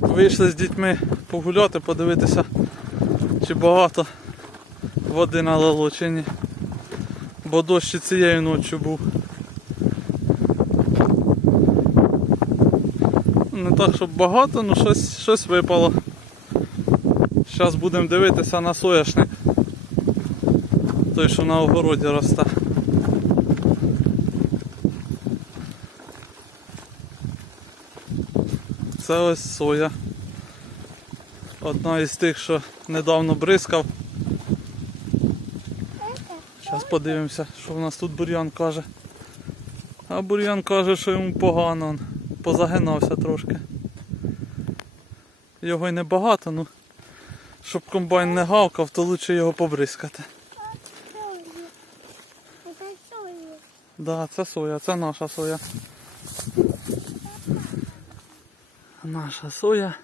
Вийшли з дітьми погуляти, подивитися, чи багато води налило чи ні. Бо дощ цією ночі був. Не так, щоб багато, але щось, щось випало. Зараз будемо дивитися на соняшник. Той, що на огороді росте. Це ось соя. Одна із тих, що недавно бризкав. Зараз подивимося, що в нас тут бур'ян каже. А бур'ян каже, що йому погано, он позагинався трошки. Його й небагато, ну щоб комбайн не гавкав, то краще його побризкати. Это соя. Да, це соя, це наша соя. Наша соя.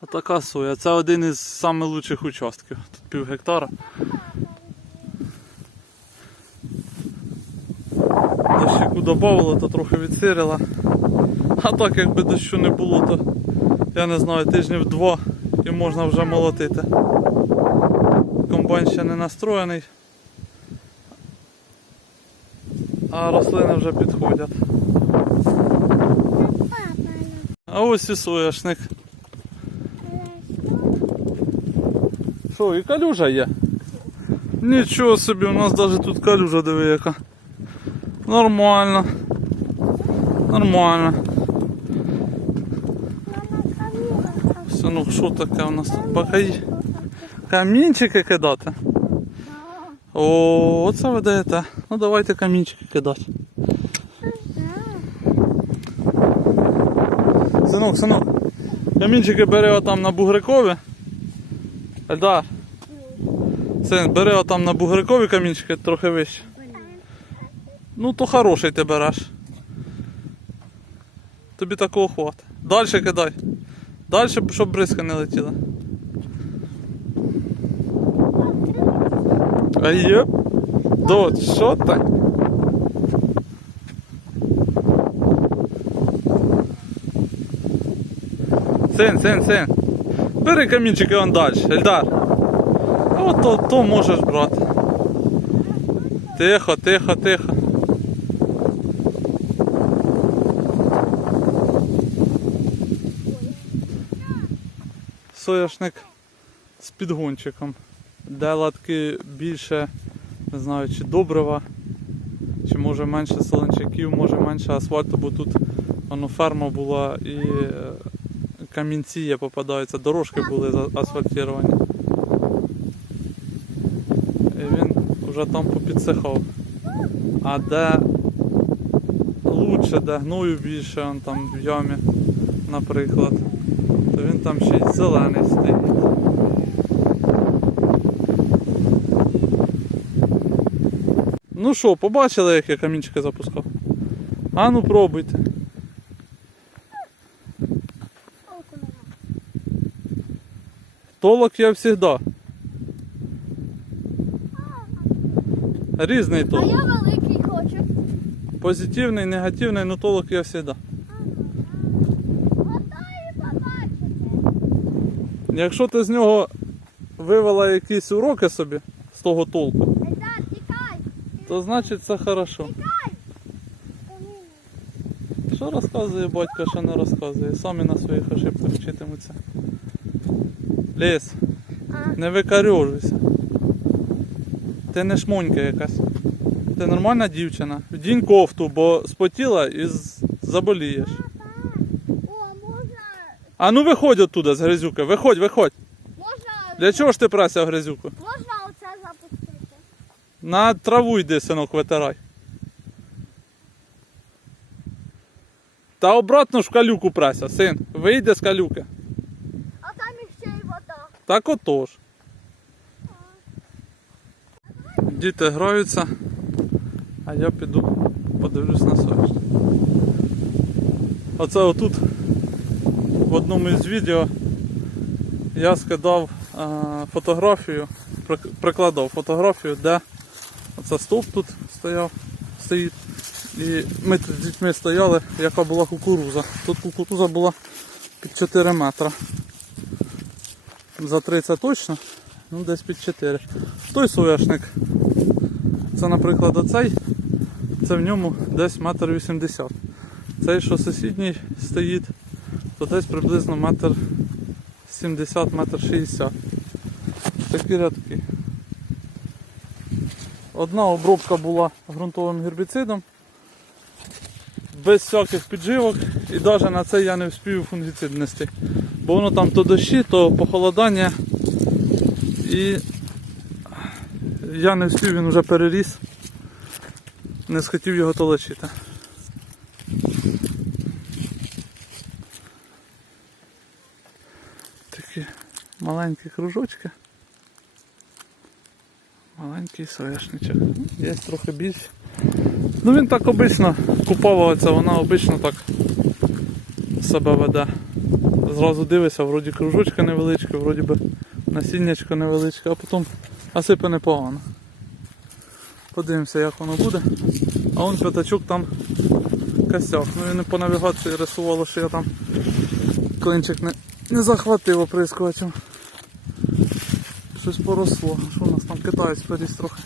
Отака соя. Це один із найкращих участків. Тут пів гектара. Дощику додавало, то трохи відсирила. А так якби дощу не було, то я не знаю, тижнів два і можна вже молотити. Комбайн ще не настроєний. А рослини вже підходять. Папа, А ось і соняшник. Що, і калюжа є? Нічого собі, у нас навіть тут калюжа диви яка. Нормально. Нормально. мама камила. Синок, що таке у нас тут бакаї? Камінчики кидати? О, оце ви даєте. Ну давайте камінчики кидати. Синок, синок, камінчики бери отам на бугрикові. Ельдар. Син, бери отам на бугрикові камінчики трохи вище. Ну то хороший ти береш. Тобі такого хватить. Далі кидай. Далі, щоб бризка не летіла. А є? До, що так? Син, син, син. Бери камінчики он далі, Ельдар. От то, то можеш брати. Тихо, тихо, тихо. Соняшник з підгончиком. Де латки більше, не знаю, чи добрива, чи може менше солончаків, може менше асфальту, бо тут воно ферма була і е, камінці є попадаються, дорожки були асфальтіровані. І він вже там попідсихав. А де лучше, де гною більше, он там в ямі, наприклад, то він там ще й зелений стоїть. Ну що, побачили, як я камінчики запускав? А ну пробуйте. Толок я завжди. Різний А толок. я великий хочу. Позитивний, негативний, ну толок я завжди. Якщо ти з нього вивела якісь уроки собі з того толку, то значить це хорошо. Що розказує батько, що не розказує. Самі на своїх ошибках вчитимуться. Ліс, А. не викарюжуйся. Ти не шмонька якась. Ти нормальна дівчина. Вдінь кофту, бо спотіла і заболієш. А ну виходь оттуда з грязюки, виходь, виходь. можна, Для чого ж ти прася в грязюку? можна оце запустити? На траву йди, синок, витирай. Та обратно ж в калюку прася, син. Вийди з калюки. А там іще й вода. Так отож. Діти граються, а я піду подивлюсь на сонячне. Оце отут в одному із відео я скидав е, фотографію, прикладав фотографію, де оце стовп тут стояв, стоїть. І ми тут з дітьми стояли, яка була кукуруза. Тут кукуруза була під 4 метра. За 3 це точно, ну десь під 4. Той соняшник. Це, наприклад, оцей, це в ньому десь метр 80. Цей, що сусідній стоїть, то десь приблизно метр 70, метр 60. Такі рядки. Одна обробка була ґрунтовим гербіцидом, без всяких підживок, і навіть на це я не встиг фунгіцид нести. Бо воно там то дощі, то похолодання. І я не встиг, він вже переріс. Не схотів його толочити. Такі маленькі кружочки. Маленький соняшничок. Є трохи більше. Ну він так обично куповується, вона обично так себе веде. Зразу дивишся, вроді кружочка невеличка, вроді би насіннячко невеличке, а потім осипе непогано. Подивимося, як воно буде. А он п'ятачок там косяк. Ну він по навігації рисувало, що я там клинчик не, не захватив оприскувачем. Щось поросло. Що у нас там китаєць періс трохи?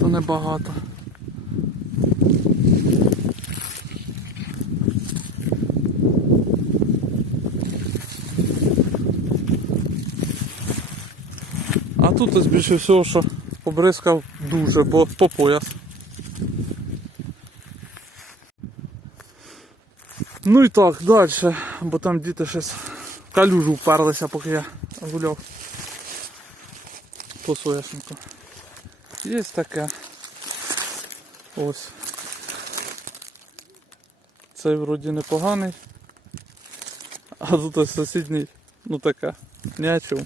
То небагато. Тут ось більше всього, що побризкав дуже, бо по пояс. Ну і так, далі, бо там діти щось в калюжу вперлися, поки я гуляв по сояшнику. Є таке. Ось. Цей вроді непоганий. А тут ось сусідній, ну таке, ні о чому.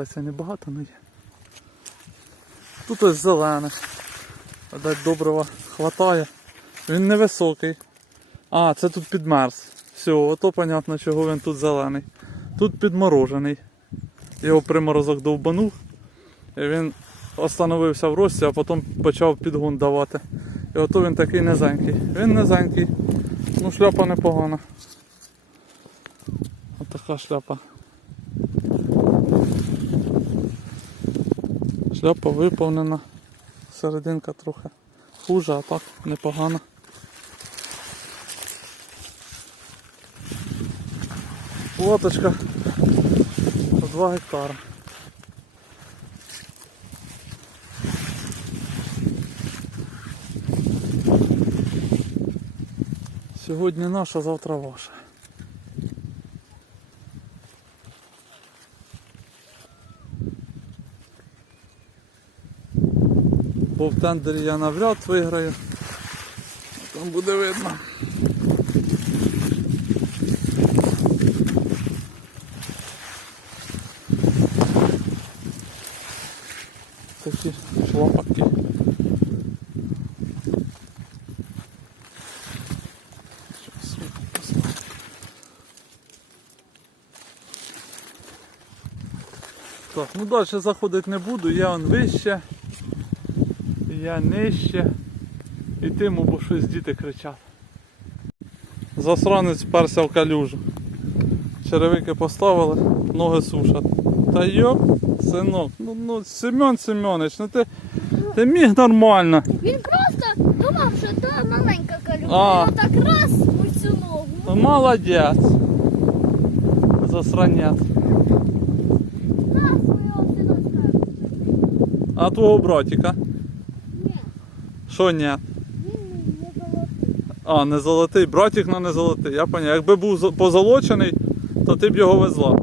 Китайця небагато, але є. Тут ось зелене. Дать доброго хватає. Він невисокий. А, це тут підмерз. Все, ото понятно, чого він тут зелений. Тут підморожений. Його приморозок довбанув. І він остановився в рості, а потім почав підгон давати. І ото він такий низенький. Він низенький. Ну шляпа непогана. Отака шляпа. Шляпа виповнена. Серединка трохи хуже, а так непогано. Лоточка по 2 гектара. Сьогодні наша, завтра ваша. Бо в тендері я навряд виграю. Там буде видно. Такі шлапаки. Так, ну далі заходити не буду, я он вище. Я нижче. Ітиму, бо щось діти кричать. Засранець перся в калюжу. Черевики поставили, ноги сушать. Та йоп, синок, ну, ну Семен Семенович, ну ти, ти міг нормально. Він просто думав, що то маленька калюга. А. І отак раз у цю ногу. Молодець. Засранець. А твого братика? Що ні? він не золотий. А, не золотий, братик, но не золотий. Я поняв. Якби був позолочений, то ти б його везла.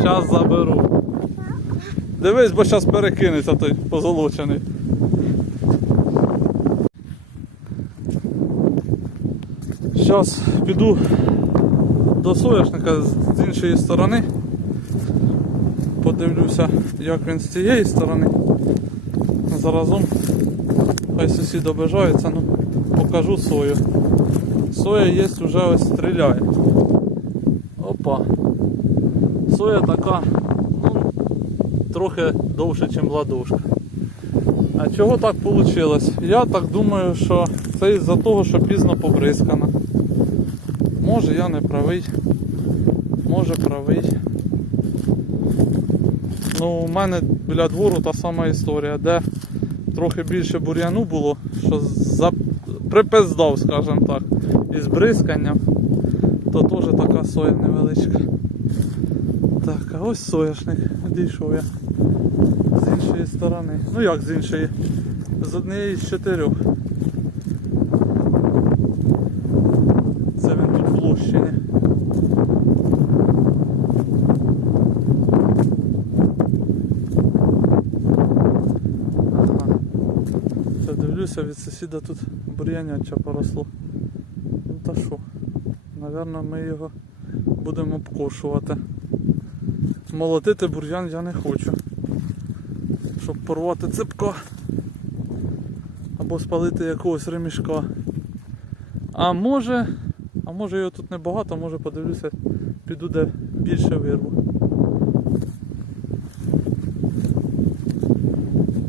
Зараз заберу. Дивись, бо зараз перекинеться той позолочений. Зараз піду до соняшника з іншої сторони. Подивлюся, як він з цієї сторони. Заразом хай сусід обижається, ну покажу сою. Соя є вже ось стріляє. Опа. соя така, ну, трохи довше, ніж ладошка. А чого так вийшло? Я так думаю, що це із-за того, що пізно побризкана. Може я не правий, може правий. Ну, у мене біля двору та сама історія, де трохи більше бур'яну було, що за... припиздав, скажімо так, із бризканням, то теж така соя невеличка. Так, а ось сояшник, дійшов я з іншої сторони. Ну як з іншої? З однієї з чотирьох. Це він тут в Лущині. Ага. Це дивлюся, від сусіда тут бур'яняча поросло. Ну та що? Навірно, ми його будемо обкошувати. Молотити бур'ян я не хочу. Щоб порвати ципко. Або спалити якогось ремішка. А може, а може його тут небагато, може подивлюся, піду де більше вирву.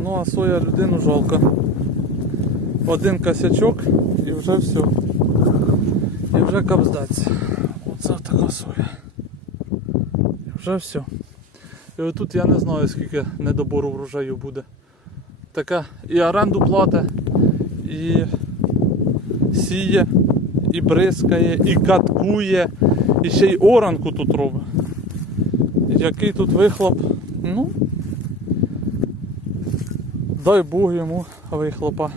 Ну а соя людину жалко. Один косячок і вже все. І вже капздець. Оце така соя. І вже все. І отут я не знаю скільки недобору врожаю буде. Така і оренду платить, і сіє, і бризкає, і каткує, і ще й оранку тут робить. Який тут вихлоп? Ну, дай Бог йому вихлопа.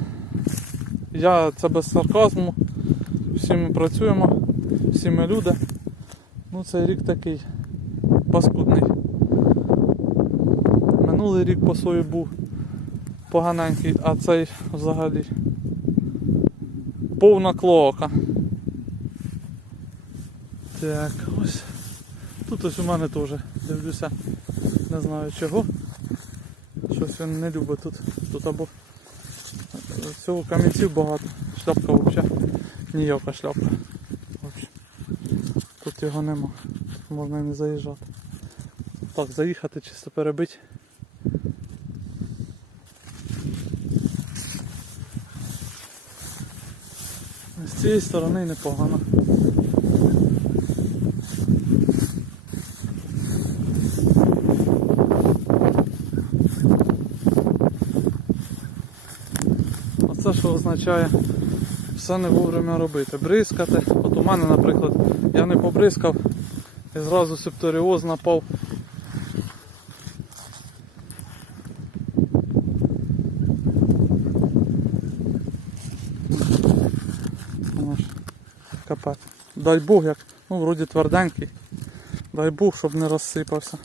Я це без сарказму. Всі ми працюємо, всі ми люди. Ну цей рік такий паскудний. Минулий рік по сої був поганенький, а цей взагалі повна клоака. Так, ось. Тут ось у мене теж дивлюся, не знаю чого. Щось він не любить тут. Тут або цього камінців багато. Шляпка взагалі ніяка шляпка. Тут його нема. Тут можна і не заїжджати. Так, заїхати чисто перебити. З цієї сторони непогано. Оце що означає все не вовремя робити. Бризкати. От у мене, наприклад, я не побризкав і зразу септоріоз напав. Дай Бог як, ну вроді тверденький. Дай Бог, щоб не розсипався.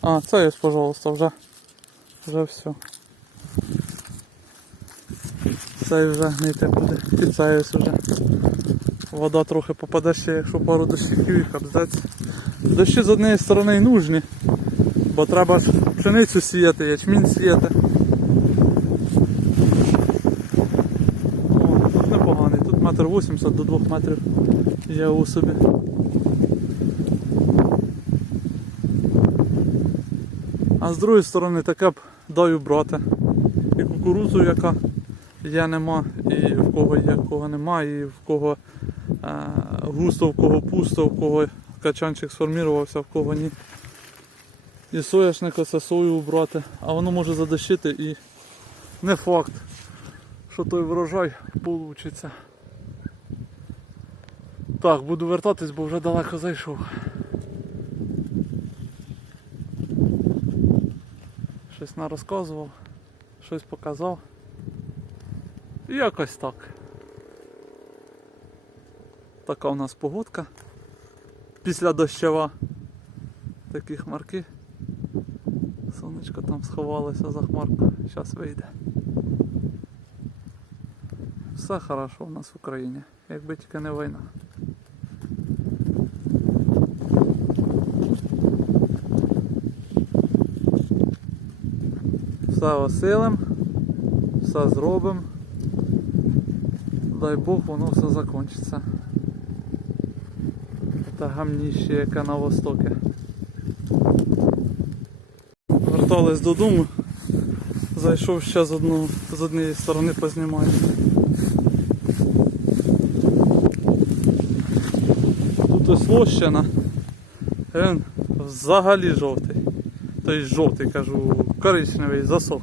А, це ось, пожалуйста, вже. Вже все. Цей вже гнити буде. І вже. Вода трохи попаде ще, якщо пару дощів і капздець. Дощі з однієї сторони нужні, бо треба ж пшеницю сіяти, ячмінь сіяти. Тут непоганий, тут метр вісімдесят до двох метрів є у собі. А з другої сторони таке б даю брати. І кукурудзу, яка є, нема, і в кого є, в кого нема, і в кого е, густо, в кого пусто, в кого качанчик сформувався, в кого ні. І соняшника це сою убрати, а воно може задощити і не факт, що той врожай вийде. Так, буду вертатись, бо вже далеко зайшов. Щось нарозказував, щось показав. Якось так. Така у нас погодка. Після дощова. Такі хмарки. Сонечко там сховалося за хмарку. Зараз вийде. Все хорошо у нас в Україні, якби тільки не війна. Все осилим, все зробимо. Дай Бог, воно все закінчиться. Та гамніще, яке на востокі. вертались додому. Зайшов ще з, одного, з однієї сторони познімаю. Тут ось лощина. Він взагалі жовтий. Тобто жовтий, кажу, коричневий, засох.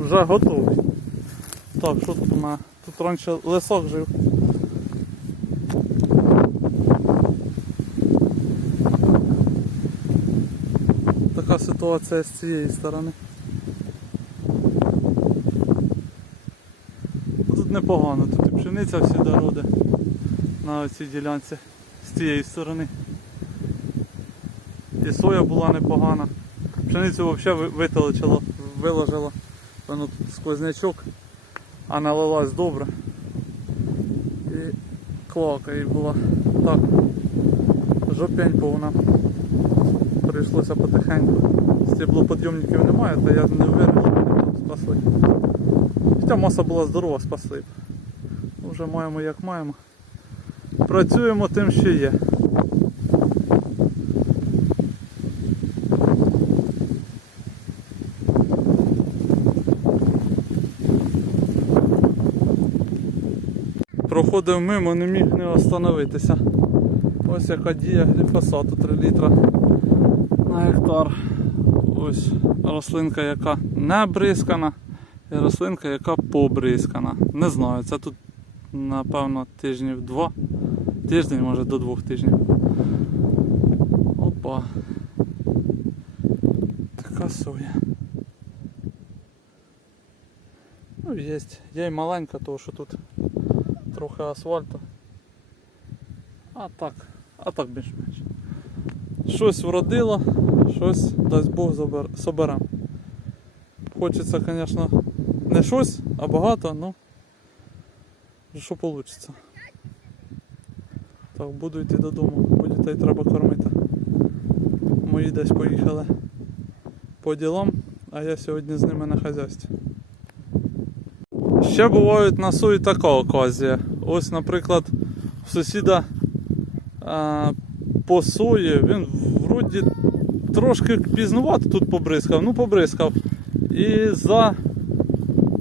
Вже готовий. Так, що тут у мене? Тут раніше лисок жив. Така ситуація з цієї сторони. Тут непогано, тут і пшениця всі дороди на цій ділянці з цієї сторони. І соя була непогана. Пшеницю взагалі витолочило, виложило. Воно тут сквознячок, а налилась добре. І клака їй була. Так, жопень повна. Прийшлося потихеньку. Стеблоподйомників немає, то я не впевнений, що спасли. Хоча маса була здорова, спасли б. Вже маємо як маємо. Працюємо тим, що є. Проходив мимо, не міг не остановитися. Ось яка дія гліфосату 3 літра на гектар. Ось рослинка, яка не бризкана, і рослинка, яка побризкана. Не знаю, це тут напевно тижнів два. Тиждень, може до двох тижнів. Опа. Така соя. Ну, є. Є й маленька, тому що тут трохи асфальту. А так, а так більш-менш. Щось вродило, щось, дасть Бог, соберем. Хочеться, звісно, не щось, а багато, ну що вийде. Так, буду йти додому, бо дітей треба кормити. Мої десь поїхали по ділам, а я сьогодні з ними на хазяйстві. Ще бувають на сої така оказія. Ось, наприклад, у сусіда а, по він вроді трошки пізнувато тут побризкав, ну побризкав. І за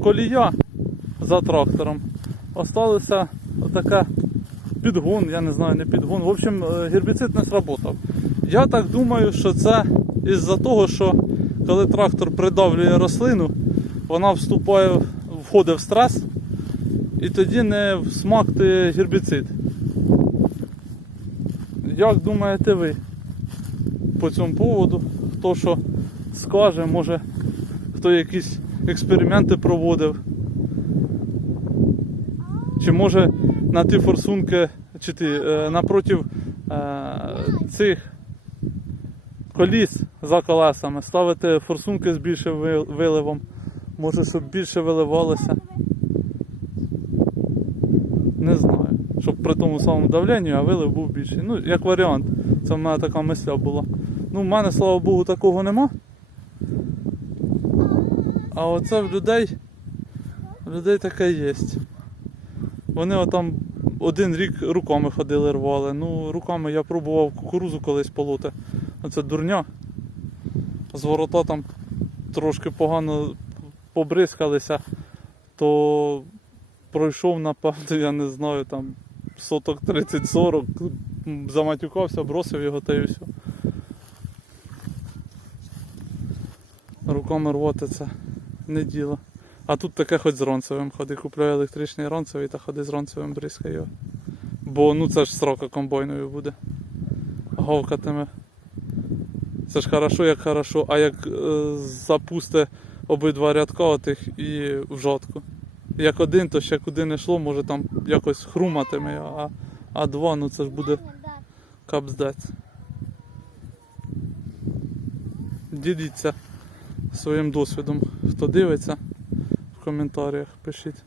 колія за трактором осталося отака підгон, я не знаю, не підгон. В общем, е, гербіцид не сработав. Я так думаю, що це із-за того, що коли трактор придавлює рослину, вона вступає, входить в стрес і тоді не всмакти гербіцид. Як думаєте ви по цьому поводу? Хто що скаже, може хто якісь експерименти проводив? Чи може на ті форсунки, чи ті, е, напротив е, цих коліс за колесами ставити форсунки з більшим виливом? Може, щоб більше виливалося? Не знаю. Щоб при тому самому давленню, а вилив був більший. Ну, як варіант. Це в мене така мисля була. Ну, в мене, слава Богу, такого нема. А оце в людей. В людей таке є. Вони отам один рік руками ходили, рвали. Ну, руками я пробував кукурузу колись полоти. Оце дурня. З ворота там трошки погано побризкалися, то пройшов, напевно, я не знаю, там соток 30-40, заматюкався, бросив його та й все. Руками рвати це не діло. А тут таке хоч з ронцевим ходи, купляю електричний ронцевий та ходи з ронцевим бризкаю. його. Бо ну це ж срока комбайною буде. Говкатиме. Це ж хорошо, як хорошо, а як е, запусте обидва рядка отих і в жодку. Як один, то ще куди не йшло, може там якось хруматиме, а, а два, ну це ж буде капздець. Діліться своїм досвідом. Хто дивиться в коментарях, пишіть.